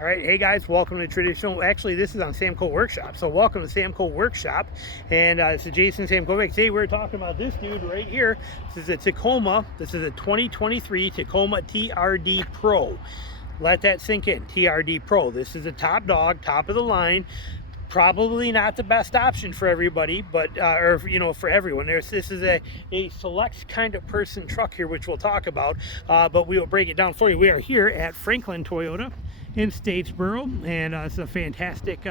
All right, hey guys, welcome to Traditional. Actually, this is on Samco Workshop. So welcome to Samco Workshop, and this is Jason Samco. Today we're talking about this dude right here. This is a Tacoma. This is a 2023 Tacoma TRD Pro. Let that sink in. TRD Pro. This is a top dog, top of the line. Probably not the best option for everybody, but or you know, for everyone. This is a select kind of person truck here, which we'll talk about, but we will break it down for you. We are here at Franklin Toyota in Statesboro, and it's a fantastic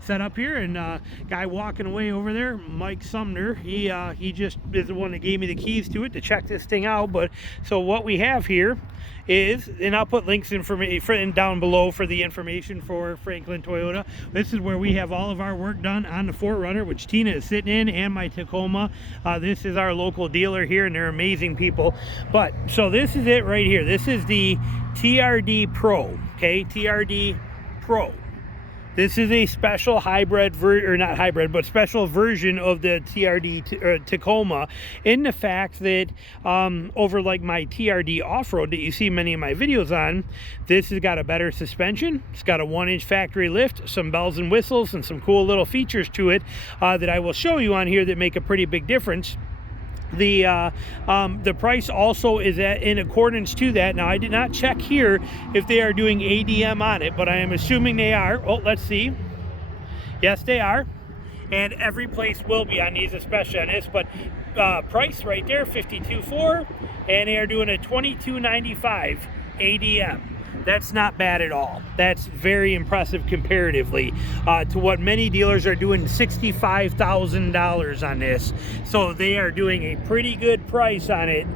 setup here. And guy walking away over there, Mike Sumner, he just is the one that gave me the keys to it to check this thing out. But so what we have here is, and I'll put links information down below for the information for Franklin Toyota. This is where we have all of our work done on the 4Runner, which Tina is sitting in, and my Tacoma. This is our local dealer here, and they're amazing people. But so this is it right here. This is the TRD Pro, okay? TRD Pro. This is a special hybrid or not hybrid, but special version of the TRD Tacoma, in the fact that over like my TRD off-road that you see many of my videos on, this has got a better suspension. It's got a 1-inch factory lift, some bells and whistles, and some cool little features to it that I will show you on here that make a pretty big difference. The price also is in accordance to that. Now, I did not check here if they are doing ADM on it, but I am assuming they are. Oh, let's see. Yes, they are. And every place will be on these, especially on this. But price right there, $52,400, and they are doing a $22.95 ADM. That's not bad at all. That's very impressive comparatively to what many dealers are doing, $65,000 on this. So they are doing a pretty good price on it.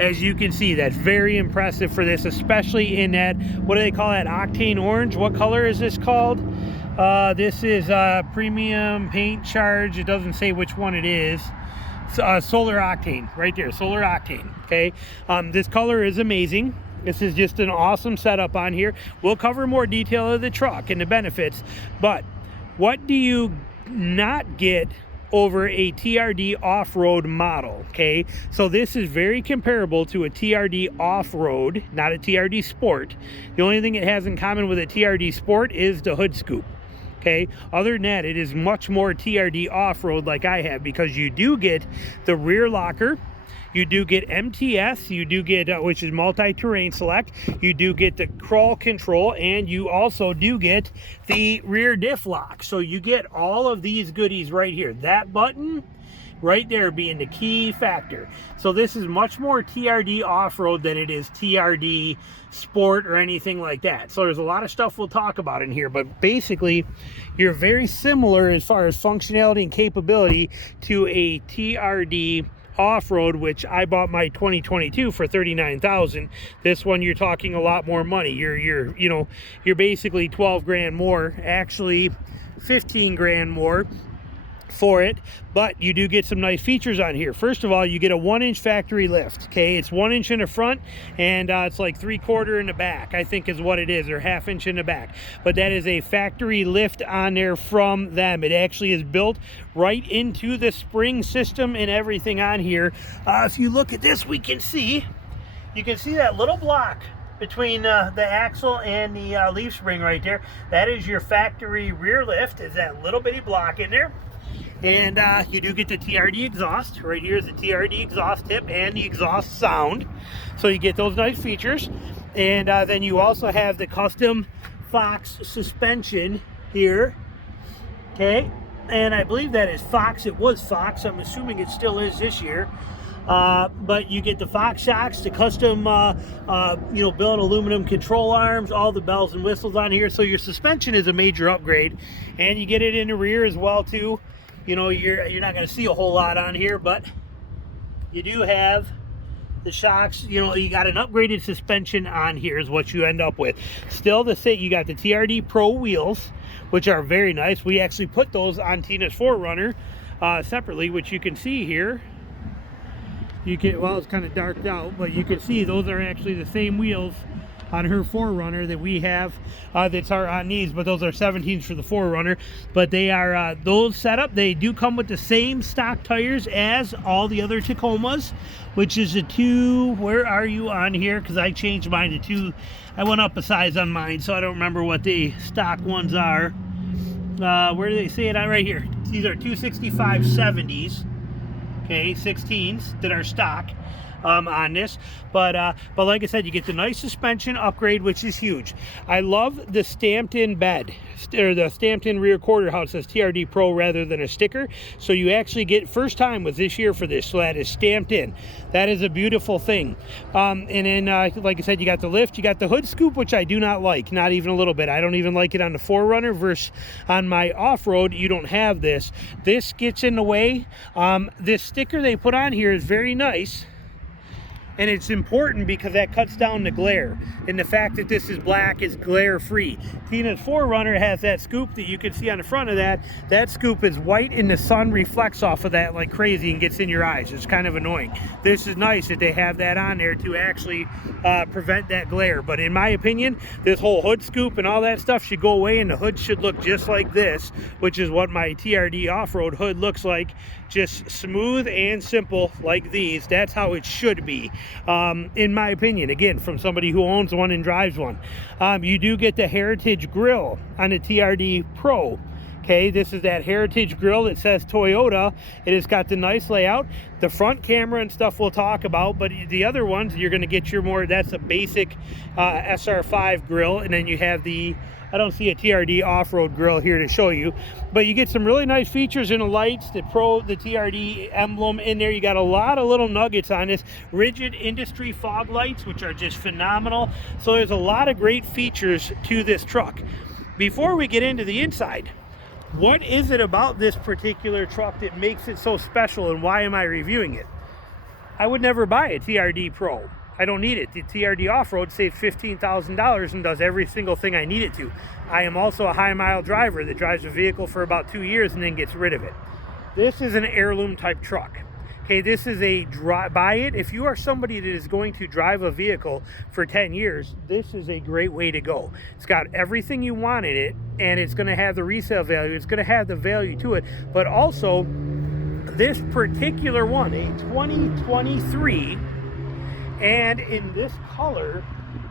As you can see, that's very impressive for this, especially in that, what do they call that, octane orange? What color is this called? This is premium paint charge. It doesn't say which one it is. Solar octane, right there, solar octane, okay? This color is amazing. This is just an awesome setup on here. We'll cover more detail of the truck and the benefits, but what do you not get over a TRD off-road model, okay? So this is very comparable to a TRD off-road, not a TRD Sport. The only thing it has in common with a TRD Sport is the hood scoop. Okay, other than that, it is much more TRD off-road like I have, because you do get the rear locker, you do get MTS, you do get, which is multi-terrain select, you do get the crawl control, and you also do get the rear diff lock. So you get all of these goodies right here. That button right there being the key factor. So this is much more TRD off-road than it is TRD Sport or anything like that. So there's a lot of stuff we'll talk about in here, but basically you're very similar as far as functionality and capability to a TRD off-road, which I bought my 2022 for $39,000. This one you're talking a lot more money. You're basically 12 grand more, actually 15 grand more for it, but you do get some nice features on here. First of all, you get a 1-inch factory lift, okay? It's 1 inch in the front, and it's like 3/4 in the back, I think is what it is, or 1/2 inch in the back. But that is a factory lift on there from them. It actually is built right into the spring system and everything on here. If you look at this, you can see that little block between the axle and the leaf spring right there. That is your factory rear lift, is that little bitty block in there. And you do get the TRD exhaust. Right here is the TRD exhaust tip and the exhaust sound. So you get those nice features. And then you also have the custom Fox suspension here. Okay. And I believe that is Fox. It was Fox. I'm assuming it still is this year. But you get the Fox shocks, the custom, built aluminum control arms, all the bells and whistles on here. So your suspension is a major upgrade. And you get it in the rear as well, too. You know, you're not going to see a whole lot on here, but you do have the shocks. You know, you got an upgraded suspension on here is what you end up with. Still the same. You got the TRD Pro wheels, which are very nice. We actually put those on Tina's 4Runner separately, which you can see here. You can, well, it's kind of darked out, but you can see those are actually the same wheels on her 4Runner that we have that's on these, but those are 17s for the 4Runner. But they are those setup, they do come with the same stock tires as all the other Tacomas, which is a 2, where are you on here? Because I changed mine to 2. I went up a size on mine, so I don't remember what the stock ones are. Where do they say it on? Right here. These are 265 70s, okay, 16s that are stock on this. But like I said, you get the nice suspension upgrade, which is huge. I love the stamped in bed, or the stamped in rear quarter, how it says TRD Pro rather than a sticker. So you actually get, first time was this year for this, so that is stamped in. That is a beautiful thing. And then like I said, you got the lift, you got the hood scoop, which I do not like, not even a little bit. I don't even like it on the 4Runner versus on my off-road. You don't have this. This gets in the way. This sticker they put on here is very nice, and it's important because that cuts down the glare, and the fact that this is black is glare free. Tina's 4Runner has that scoop that you can see on the front of that. That scoop is white and the sun reflects off of that like crazy and gets in your eyes. It's kind of annoying. This is nice that they have that on there to actually prevent that glare. But in my opinion, this whole hood scoop and all that stuff should go away, and the hood should look just like this, which is what my TRD off-road hood looks like. Just smooth and simple like these. That's how it should be, in my opinion, again, from somebody who owns one and drives one. You do get the Heritage grill on the TRD Pro. Okay, this is that Heritage grill that says Toyota. It has got the nice layout. The front camera and stuff we'll talk about, but the other ones, you're going to get your more, that's a basic SR5 grill, and then you have the, I don't see a TRD off-road grill here to show you, but you get some really nice features in the lights, the TRD emblem in there. You got a lot of little nuggets on this. Rigid industry fog lights, which are just phenomenal. So there's a lot of great features to this truck. Before we get into the inside, what is it about this particular truck that makes it so special, and why am I reviewing it? I would never buy a TRD Pro. I don't need it. The TRD Off-Road saves $15,000 and does every single thing I need it to. I am also a high mile driver that drives a vehicle for about 2 years and then gets rid of it. This is an heirloom type truck. Okay, this is a buy it. If you are somebody that is going to drive a vehicle for 10 years, this is a great way to go. It's got everything you want in it, and it's going to have the resale value. It's going to have the value to it, but also this particular one, a 2023, and in this color,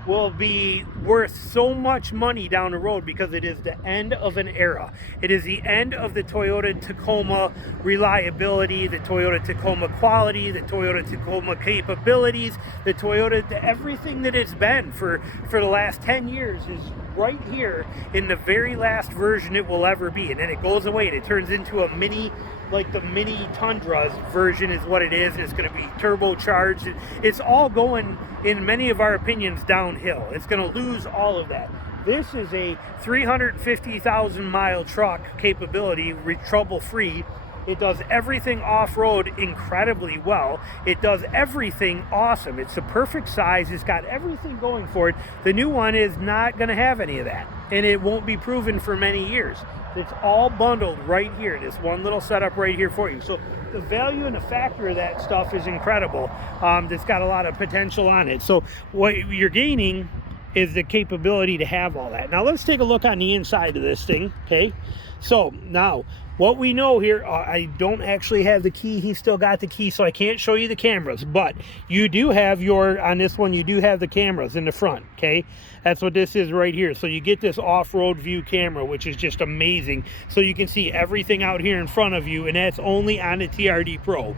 will be worth so much money down the road because it is the end of an era. It is the end of the Toyota Tacoma reliability, the Toyota Tacoma quality, the Toyota Tacoma capabilities, the Toyota, everything that it's been for the last 10 years is right here in the very last version it will ever be. And then it goes away and it turns into a mini, like the mini Tundra version is what it is. It's going to be turbocharged. It's all going, in many of our opinions, downhill. It's going to lose all of that. This is a 350,000 mile truck capability, trouble free. It does everything off-road incredibly well. It does everything awesome. It's the perfect size. It's got everything going for it. The new one is not going to have any of that, and it won't be proven for many years. It's all bundled right here, this one little setup right here for you. So the value and the factor of that stuff is incredible. It's got a lot of potential on it. So what you're gaining is the capability to have all that. Now let's take a look on the inside of this thing, okay? So now, what we know here, I don't actually have the key. He still got the key, so I can't show you the cameras. But you do have on this one, you do have the cameras in the front, okay? That's what this is right here. So you get this off-road view camera, which is just amazing. So you can see everything out here in front of you, and that's only on the TRD Pro.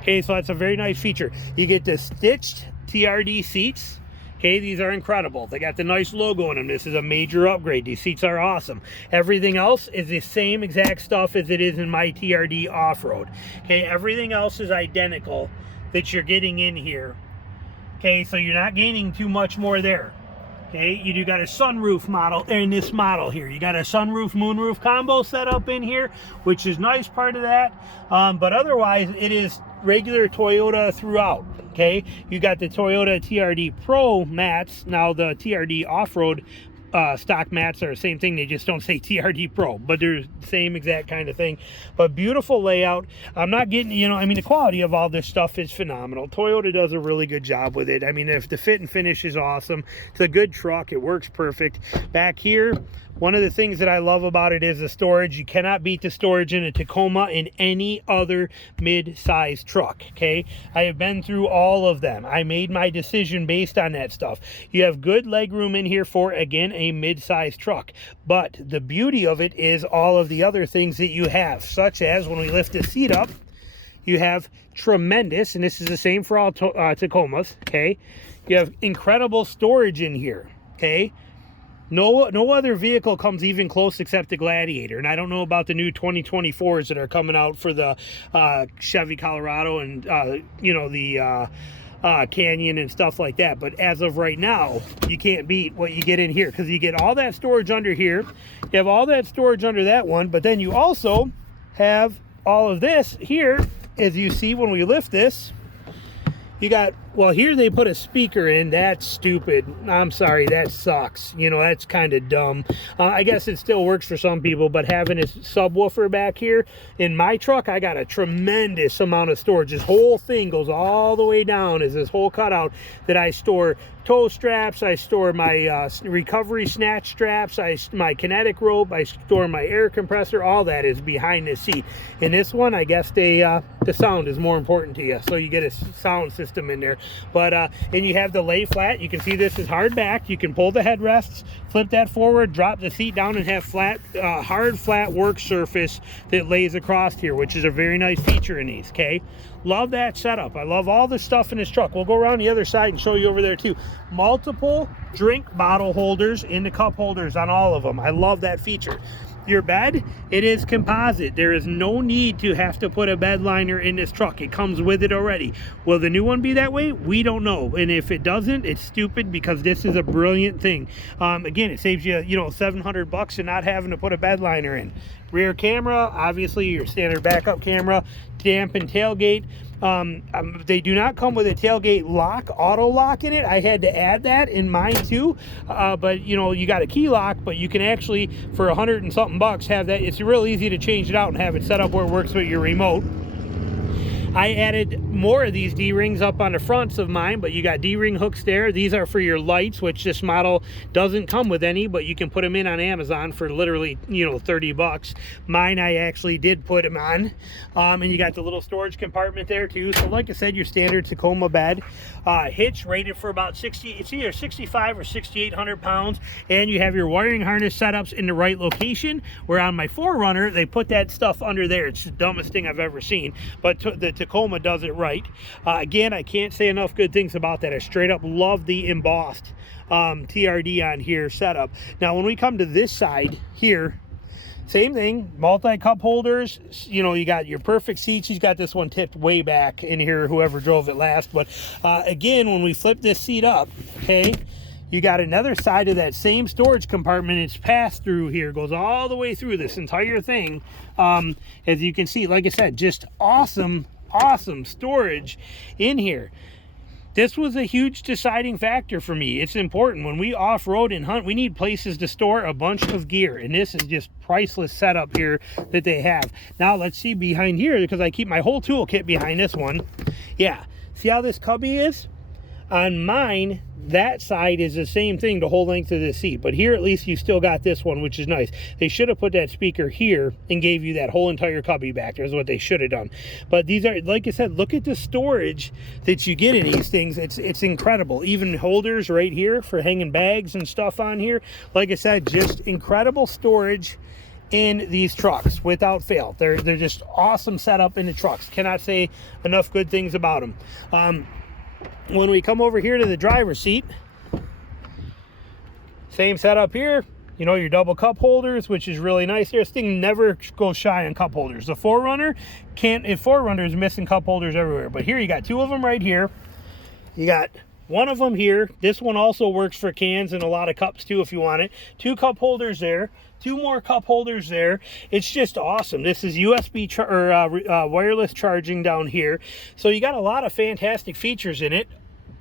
Okay, so that's a very nice feature. You get the stitched TRD seats. Okay, these are incredible. They got the nice logo in them. This is a major upgrade. These seats are awesome. Everything else is the same exact stuff as it is in my TRD off-road. Okay, everything else is identical that you're getting in here. Okay, so you're not gaining too much more there. Okay, you do got a sunroof model in this model here. You got a sunroof, moonroof combo set up in here, which is nice part of that. But otherwise, it is regular Toyota throughout. Okay, you got the Toyota TRD Pro mats. Now the TRD off-road stock mats are the same thing. They just don't say TRD Pro, but they're the same exact kind of thing. But beautiful layout. I'm not getting, you know, I mean, the quality of all this stuff is phenomenal. Toyota does a really good job with it. I mean, if the fit and finish is awesome, it's a good truck. It works perfect. Back here, one of the things that I love about it is the storage. You cannot beat the storage in a Tacoma in any other mid-size truck, okay? I have been through all of them. I made my decision based on that stuff. You have good leg room in here for, again, a mid-size truck. But the beauty of it is all of the other things that you have, such as when we lift the seat up, you have tremendous, and this is the same for all Tacomas, okay? You have incredible storage in here, okay? No other vehicle comes even close except the Gladiator. And I don't know about the new 2024s that are coming out for the Chevy Colorado and, you know, the Canyon and stuff like that. But as of right now, you can't beat what you get in here, because you get all that storage under here. You have all that storage under that one, but then you also have all of this here. As you see when we lift this, you got, well, here they put a speaker in. That's stupid. I'm sorry, that sucks. You know, that's kind of dumb. I guess it still works for some people, but having a subwoofer back here in my truck, I got a tremendous amount of storage. This whole thing goes all the way down as this whole cutout that I store toe straps, I store my recovery snatch straps, my kinetic rope, I store my air compressor. All that is behind the seat. In this one, I guess the sound is more important to you, so you get a sound system in there. But and you have the lay flat. You can see this is hard back. You can pull the headrests, flip that forward, drop the seat down, and have flat, hard flat work surface that lays across here, which is a very nice feature in these, okay? Love that setup. I love all the stuff in this truck. We'll go around the other side and show you over there too. Multiple drink bottle holders in the cup holders on all of them. I love that feature. Your bed, it is composite. There is no need to have to put a bed liner in this truck. It comes with it already. Will the new one be that way? We don't know. And if it doesn't, it's stupid, because this is a brilliant thing. Again, it saves you, you know, $700 and not having to put a bed liner in. Rear camera, obviously your standard backup camera, dampen tailgate. They do not come with a tailgate lock, auto lock in it. I had to add that in mine too. But you know, you got a key lock, but you can actually, for $100 and something bucks, have that. It's real easy to change it out and have it set up where it works with your remote. I added more of these D-rings up on the fronts of mine, but you got D-ring hooks there. These are for your lights, which this model doesn't come with any, but you can put them in on Amazon for literally, you know, $30. Mine, I actually did put them on. And you got the little storage compartment there too. So like I said, your standard Tacoma bed. Hitch rated for about 60, it's either 65 or 6,800 pounds. And you have your wiring harness setups in the right location, where on my 4Runner, they put that stuff under there. It's the dumbest thing I've ever seen. But the Tacoma does it right. Again, I can't say enough good things about that. I straight up love the embossed TRD on here setup. Now, when we come to this side here, same thing, multi-cup holders. You know, you got your perfect seats. He's got this one tipped way back in here, whoever drove it last. But again, when we flip this seat up, okay, you got another side of that same storage compartment. It's passed through here, goes all the way through this entire thing. As you can see, like I said, just awesome storage in here. This was a huge deciding factor for me. It's important when we off-road and hunt, we need places to store a bunch of gear, and this is just priceless setup here that they have. Now let's see behind here, because I keep my whole toolkit behind this one. Yeah, see how this cubby is? On mine, that side is the same thing, the whole length of the seat, but here at least you still got this one, which is nice. They should have put that speaker here and gave you that whole entire cubby back there, is what they should have done. But these are, like I said, look at the storage that you get in these things. It's incredible. Even holders right here for hanging bags and stuff on here. Like I said, just incredible storage in these trucks without fail. They're just awesome setup in the trucks. Cannot say enough good things about them. When we come over here to the driver's seat, same setup here. You know, your double cup holders, which is really nice. This thing never goes shy on cup holders. The 4Runner can't, if 4Runner is missing cup holders everywhere. But here you got two of them right here. You got one of them here. This one also works for cans and a lot of cups too if you want it. Two cup holders there. Two more cup holders there. It's just awesome. This is USB wireless charging down here. So you got a lot of fantastic features in it.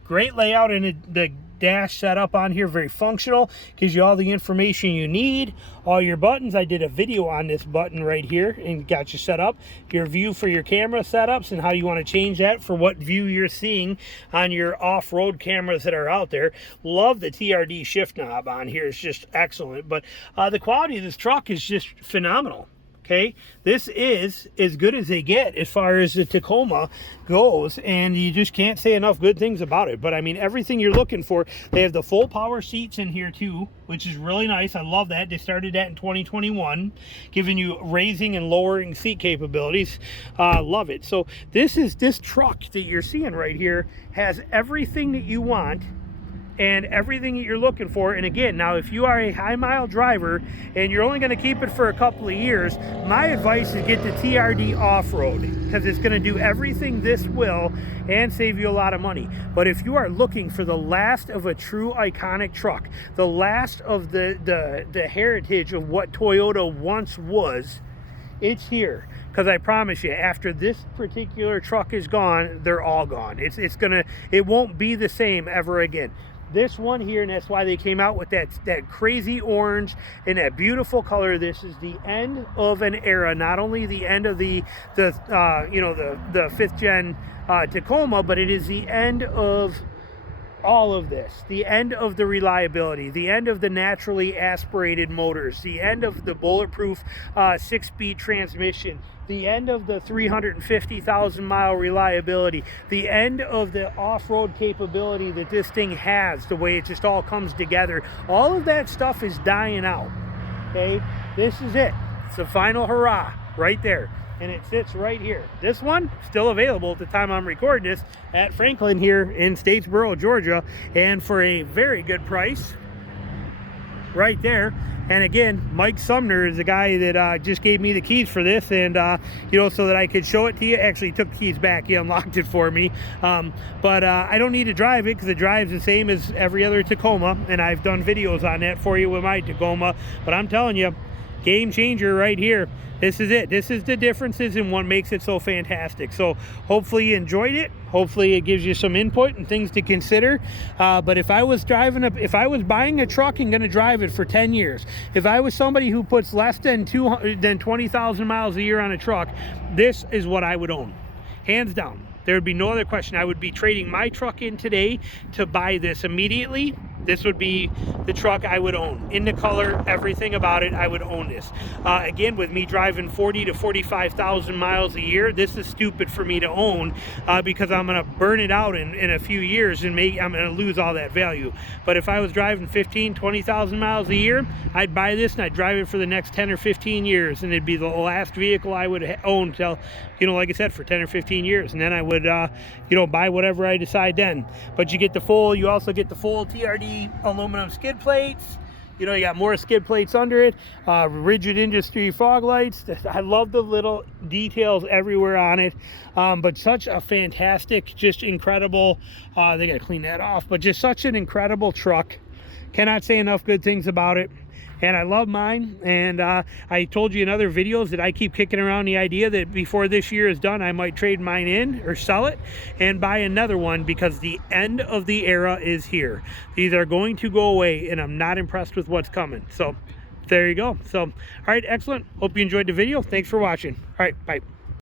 Great layout in the dash setup on here, very functional, gives you all the information you need, all your buttons. I did a video on this button right here and got you set up, your view for your camera setups and how you want to change that for what view you're seeing on your off-road cameras that are out there. Love the TRD shift knob on here. It's just excellent. But the quality of this truck is just phenomenal. Okay, this is as good as they get as far as the Tacoma goes, and you just can't say enough good things about it. But I mean, everything you're looking for. They have the full power seats in here too, which is really nice. I love that. They started that in 2021, giving you raising and lowering seat capabilities. Love it. So this truck that you're seeing right here has everything that you want and everything that you're looking for. And again, now if you are a high mile driver and you're only going to keep it for a couple of years, my advice is get the TRD off-road, because it's going to do everything this will and save you a lot of money. But if you are looking for the last of a true iconic truck, the last of the heritage of what Toyota once was, it's here. Because I promise you, after this particular truck is gone, they're all gone. It won't be the same ever again. This one here, and that's why they came out with that crazy orange and that beautiful color. This is the end of an era, not only the end of the 5th gen Tacoma, but it is the end of all of this, the end of the reliability, the end of the naturally aspirated motors, the end of the bulletproof 6-speed transmission, the end of the 350,000 mile reliability, the end of the off-road capability that this thing has, the way it just all comes together. All of that stuff is dying out. Okay, this is it. It's the final hurrah right there. And it sits right here. This one still available at the time I'm recording this at Franklin here in Statesboro, Georgia, and for a very good price right there. And again, Mike Sumner is the guy that just gave me the keys for this, and so that I could show it to you. Actually, he took the keys back. He unlocked it for me, but I don't need to drive it because it drives the same as every other Tacoma, and I've done videos on that for you with my Tacoma. But I'm telling you, game changer right here. This is it. This is the differences and what makes it so fantastic. So hopefully you enjoyed it. Hopefully it gives you some input and things to consider. But if I was buying a truck and going to drive it for 10 years, if I was somebody who puts less than 20,000 miles a year on a truck, this is what I would own, hands down. There would be no other question. I would be trading my truck in today to buy this immediately. This would be the truck I would own. In the color, everything about it, I would own this. Again, with me driving 40 to 45,000 miles a year, this is stupid for me to own because I'm going to burn it out in a few years and I'm going to lose all that value. But if I was driving 15, 20,000 miles a year, I'd buy this and I'd drive it for the next 10 or 15 years, and it'd be the last vehicle I would own till, like I said, for 10 or 15 years. And then I would, buy whatever I decide then. But you also get the full TRD aluminum skid plates. You got more skid plates under it, rigid industry fog lights. I love the little details everywhere on it, but such a fantastic, just incredible, they gotta clean that off, but just such an incredible truck. Cannot say enough good things about it. And I love mine, and I told you in other videos that I keep kicking around the idea that before this year is done, I might trade mine in or sell it and buy another one, because the end of the era is here. These are going to go away, and I'm not impressed with what's coming. So there you go. So, all right, excellent. Hope you enjoyed the video. Thanks for watching. All right, bye.